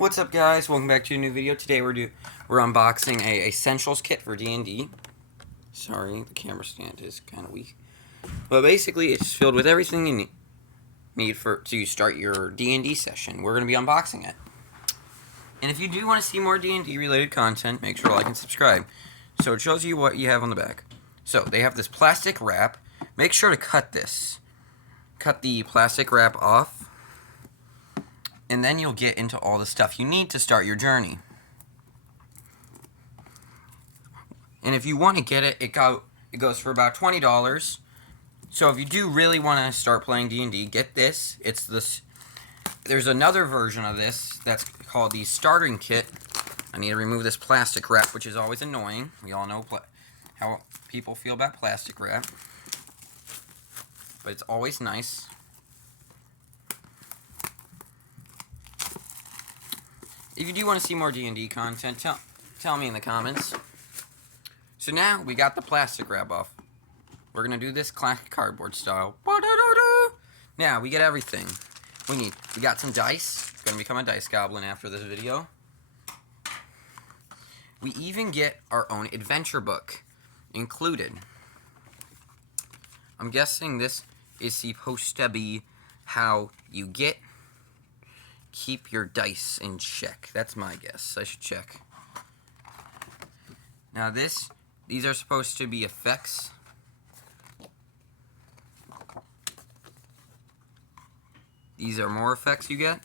What's up, guys? Welcome back to a new video. Today we're unboxing a Essentials Kit for D&D. Sorry, the camera stand is kind of weak. But basically, it's filled with everything you need to start your D&D session. We're going to be unboxing it. And if you do want to see more D&D related content, make sure to like and subscribe. So it shows you what you have on the back. So they have this plastic wrap. Make sure to cut this. Cut the plastic wrap off. And then you'll get into all the stuff you need to start your journey. And if you want to get it, it goes for about $20. So if you do really want to start playing D&D, get this. It's this. There's another version of this that's called the Starting Kit. I need to remove this plastic wrap, which is always annoying. We all know how people feel about plastic wrap. But it's always nice. If you do want to see more D&D content, tell me in the comments. So now we got the plastic wrap off. We're going to do this classic cardboard style. Now we get everything we need. We got some dice. Going to become a dice goblin after this video. We even get our own adventure book included. I'm guessing this is supposed to be how you keep your dice in check. That's my guess. I should check. Now these are supposed to be effects. These are more effects you get.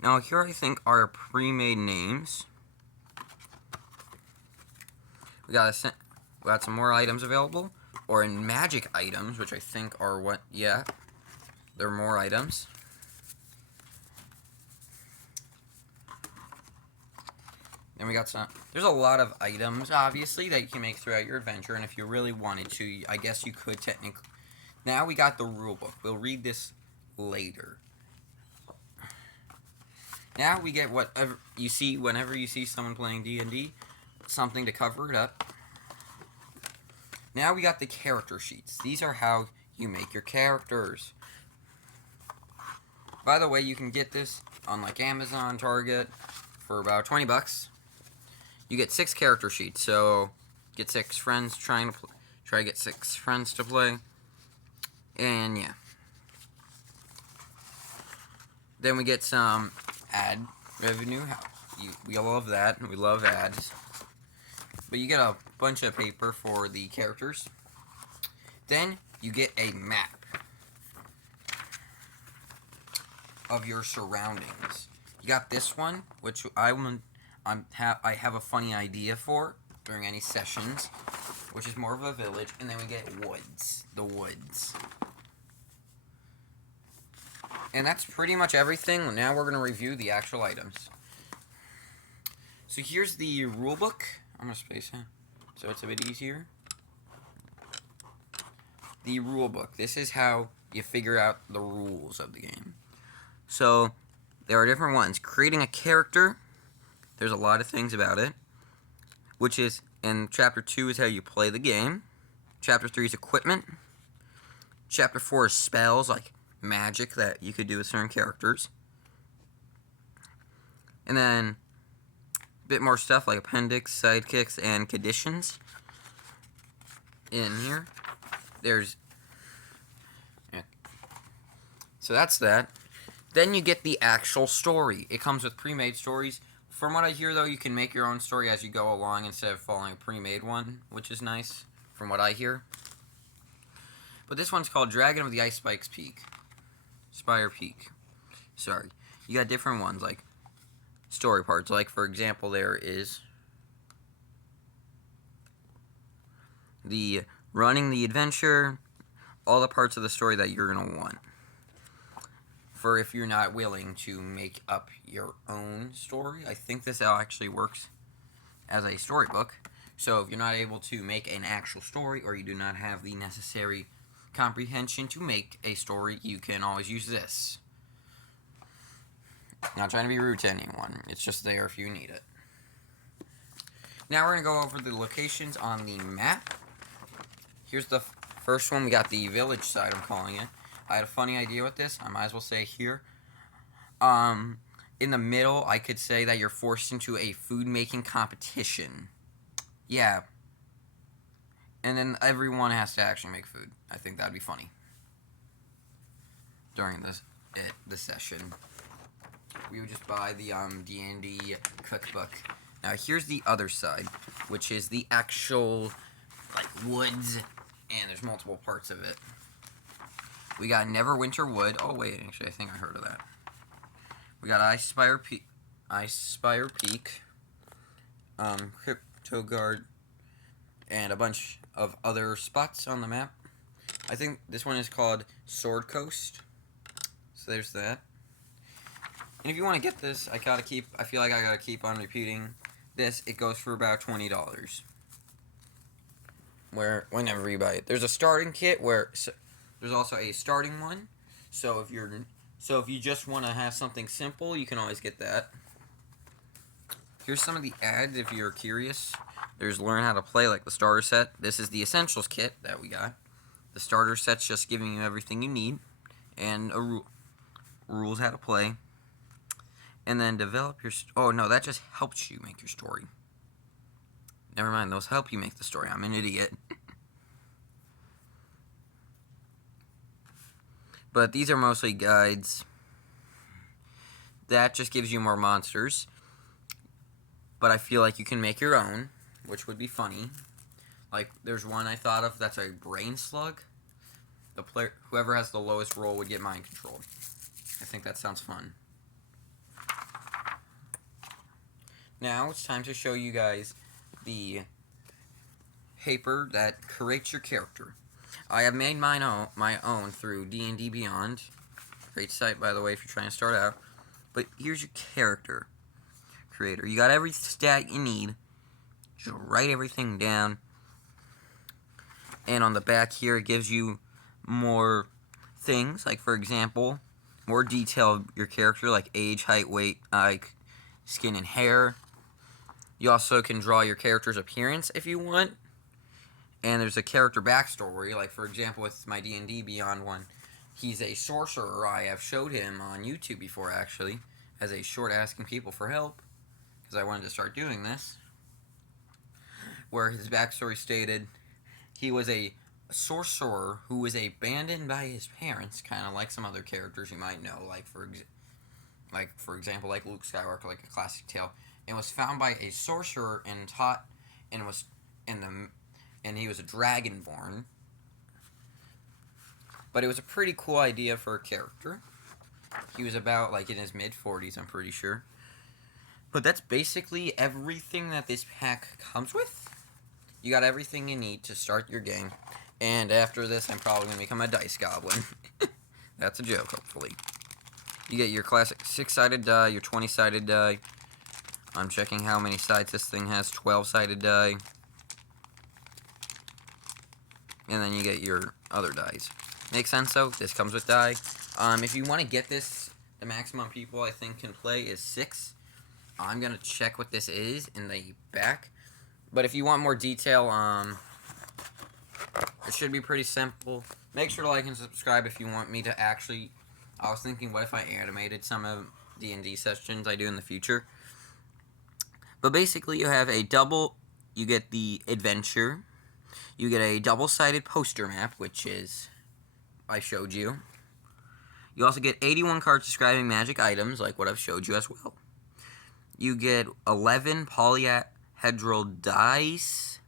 Now here I think are pre-made names. We got some more items available, or in magic items, which I think are there are more items. Then we got there's a lot of items, obviously, that you can make throughout your adventure, and if you really wanted to, I guess you could technically. Now we got the rule book. We'll read this later. Now we get whatever you see whenever you see someone playing D&D, something to cover it up. Now we got the character sheets. These are how you make your characters. By the way, you can get this on like Amazon, Target, for about $20. You get 6 character sheets, so get 6 friends try to get 6 friends to play, and yeah. Then we get some ad revenue. We love that. We love ads. But you get a bunch of paper for the characters. Then you get a map of your surroundings. You got this one, which I have a funny idea for during any sessions, which is more of a village, and then we get the woods. And that's pretty much everything. Now we're going to review the actual items. So here's the rule book. I'm going to space it so it's a bit easier. The rule book. This is how you figure out the rules of the game. So there are different ones. Creating a character. There's a lot of things about it, which is, in Chapter 2 is how you play the game. Chapter 3 is equipment. Chapter 4 is spells, like magic that you could do with certain characters. And then a bit more stuff like appendix, sidekicks, and conditions. In here, so that's that. Then you get the actual story. It comes with pre-made stories. From what I hear, though, you can make your own story as you go along instead of following a pre-made one, which is nice, from what I hear. But this one's called Dragon of the Ice Spire Peak. Sorry. You got different ones, like story parts. Like, for example, there is the running the adventure, all the parts of the story that you're going to want. For if you're not willing to make up your own story. I think this actually works as a storybook. So if you're not able to make an actual story, or you do not have the necessary comprehension to make a story, you can always use this. Not trying to be rude to anyone. It's just there if you need it. Now we're going to go over the locations on the map. Here's the first one. We got the village side, I'm calling it. I had a funny idea with this. I might as well say here. in the middle, I could say that you're forced into a food-making competition. Yeah. And then everyone has to actually make food. I think that'd be funny. During the session. We would just buy the DnD cookbook. Now here's the other side, which is the actual woods, and there's multiple parts of it. We got Neverwinter Wood. Oh wait, actually I think I heard of that. We got Ice Spire Peak, Crypto Guard, and a bunch of other spots on the map. I think this one is called Sword Coast. So there's that. And if you want to get this, I feel like I gotta keep on repeating this. It goes for about $20. Whenever you buy it, there's a starting kit there's also a starting one. So if you just want to have something simple, you can always get that. Here's some of the ads if you're curious. There's learn how to play, like the starter set. This is the Essentials Kit that we got. The starter set's just giving you everything you need and rules how to play. And then develop your... Oh, no, that just helps you make your story. Never mind, those help you make the story. I'm an idiot. But these are mostly guides. That just gives you more monsters. But I feel like you can make your own, which would be funny. Like, there's one I thought of that's a brain slug. Whoever has the lowest roll would get mind controlled. I think that sounds fun. Now it's time to show you guys the paper that creates your character. I have made my own through D&D Beyond. Great site, by the way, if you're trying to start out. But here's your character creator. You got every stat you need. Just write everything down. And on the back here, it gives you more things. Like, for example, more detail of your character, like age, height, weight, skin, and hair. You also can draw your character's appearance if you want. And there's a character backstory, like for example with my D&D Beyond one. He's a sorcerer. I have showed him on YouTube before, actually, as a short asking people for help, because I wanted to start doing this. Where his backstory stated he was a sorcerer who was abandoned by his parents, kind of like some other characters you might know, like for example, like Luke Skywalker, like a classic tale. And was found by a sorcerer and taught, and he was a dragonborn. But it was a pretty cool idea for a character. He was about in his mid-40s, I'm pretty sure. But that's basically everything that this pack comes with. You got everything you need to start your game. And after this, I'm probably going to become a dice goblin. That's a joke, hopefully. You get your classic 6-sided die, your 20-sided die. I'm checking how many sides this thing has. 12-sided die. And then you get your other dies. Makes sense, though? This comes with die. If you want to get this, the maximum people I think can play is 6. I'm going to check what this is in the back. But if you want more detail, it should be pretty simple. Make sure to like and subscribe if you want me to actually... I was thinking, what if I animated some of D&D sessions I do in the future? But basically, you have a you get the adventure. You get a double-sided poster map, which is, I showed you. You also get 81 cards describing magic items, like what I've showed you as well. You get 11 polyhedral dice,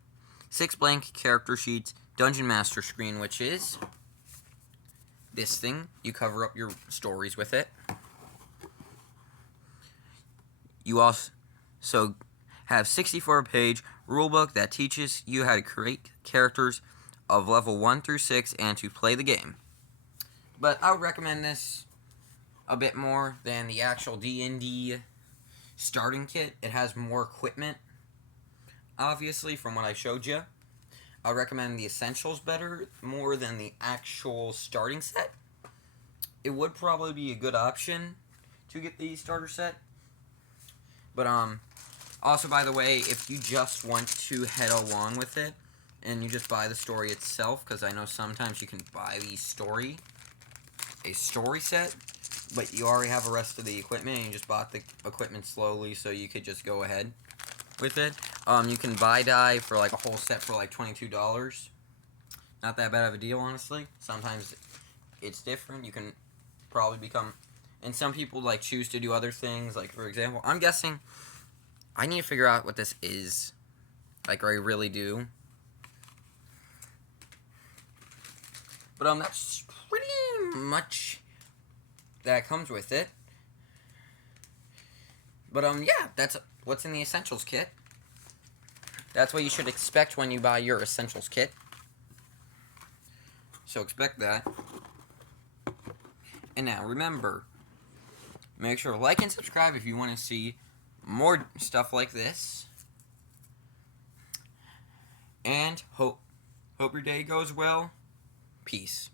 6 blank character sheets, Dungeon Master screen, which is this thing. You cover up your stories with it. You also have 64-page rulebook that teaches you how to create characters of level 1 through 6 and to play the game. But I would recommend this a bit more than the actual D&D starting kit. It has more equipment, obviously, from what I showed you. I would recommend the Essentials more than the actual starting set. It would probably be a good option to get the starter set. But, also, by the way, if you just want to head along with it, and you just buy the story itself, because I know sometimes you can buy a story set, but you already have the rest of the equipment, and you just bought the equipment slowly, so you could just go ahead with it. You can buy dye for like a whole set for like $22. Not that bad of a deal, honestly. Sometimes it's different. You can probably become, and some people like choose to do other things. Like for example, I'm guessing I need to figure out what this is. Like I really do. But that's pretty much that comes with it. But yeah, that's what's in the Essentials Kit. That's what you should expect when you buy your Essentials Kit. So expect that. And now remember, make sure to like and subscribe if you want to see more stuff like this. And hope your day goes well. Peace.